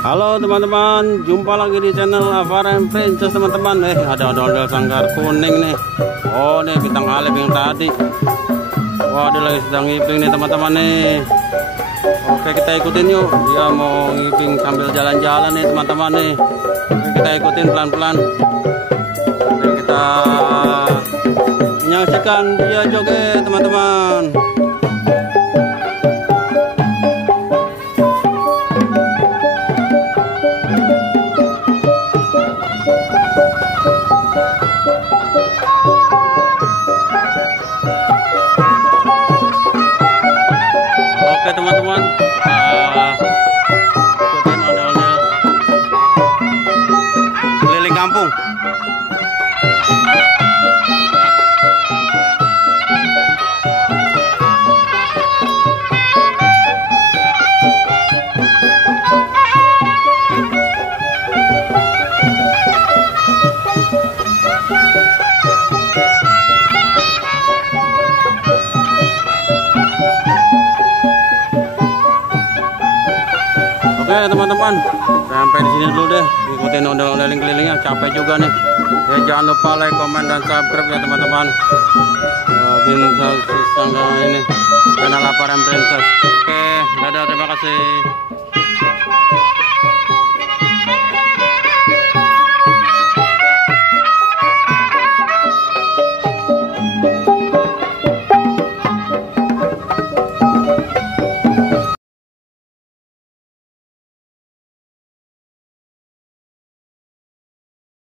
Halo teman-teman, jumpa lagi di channel Avaran Princess teman-teman. Ada ondel sanggar kuning nih. Oh nih bintang Alif yang tadi. Wah dia lagi sedang ngiping nih teman-teman nih. Oke kita ikutin yuk. Dia mau ngiping sambil jalan-jalan nih teman-teman nih. Oke, kita ikutin pelan-pelan. Oke kita menyaksikan dia joget teman-teman. Oke teman-teman, ikutin ondel-ondel keliling kampung. Oke teman-teman, sampai di sini dulu deh. Ikutin ondel-ondel kelilingnya, capek juga nih. Ya jangan lupa like, komen, dan subscribe ya teman-teman. Bintang ini channel Avaran Princess. Oke, dadah, terima kasih.